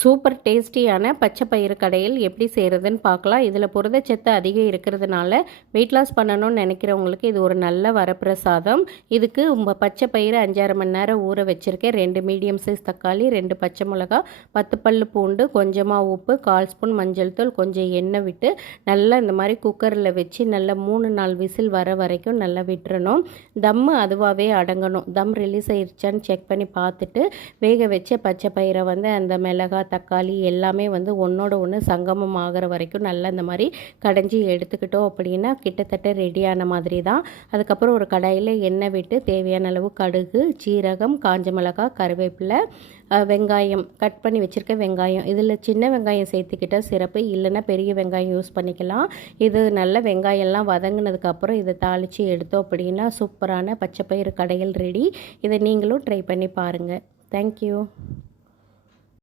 Super டேஸ்டியான பச்சை பயிறு கடையில் எப்படி செய்கிறதுன்னு பார்க்கலாம். இதில் புரதச்சத்து அதிகம் இருக்கிறதுனால வெயிட் லாஸ் பண்ணணும்னு நினைக்கிறவங்களுக்கு இது ஒரு நல்ல வரப்பிரசாதம். இதுக்கு பச்சை பயிறு 5-6 மணி நேரம் ஊற வச்சுருக்கேன். 2 மீடியம் சைஸ் தக்காளி, 2 பச்சை மிளகா, 10 பல் பூண்டு, கொஞ்சமாக உப்பு, 1/4 ஸ்பூன் மஞ்சள் தூள், கொஞ்சம் எண்ணெய் விட்டு நல்லா இந்த மாதிரி குக்கரில் வச்சு நல்லா 3-4 விசில் வர வரைக்கும் நல்லா விட்டுறணும். தம்மு அதுவாகவே அடங்கணும். தம் ரிலீஸ் ஆயிடுச்சான்னு செக் பண்ணி பார்த்துட்டு வேக வச்ச பச்சை பயிரை அந்த மிளகாய், தக்காளி எல்லாமே ஒன்றோட ஒன்று சங்கமம் ஆகிற வரைக்கும் நல்லா இந்த மாதிரி கடைஞ்சி எடுத்துக்கிட்டோம் அப்படின்னா கிட்டத்தட்ட ரெடியான மாதிரி தான். அதுக்கப்புறம் ஒரு கடாயில் எண்ணெய் விட்டு தேவையான அளவு கடுகு, சீரகம், காஞ்ச மிளகாய், கருவேப்பிலை, வெங்காயம் கட் பண்ணி வச்சுருக்க வெங்காயம், இதில் சின்ன வெங்காயம் சேர்த்துக்கிட்டால் சிறப்பு, இல்லைன்னா பெரிய வெங்காயம் யூஸ் பண்ணிக்கலாம். இது நல்ல வெங்காயம்லாம் வதங்கினதுக்கப்புறம் இதை தாளித்து எடுத்தோம் அப்படின்னா சூப்பரான பச்சைப்பயிறு கடையில் ரெடி. இதை நீங்களும் ட்ரை பண்ணி பாருங்கள். தேங்க்யூ.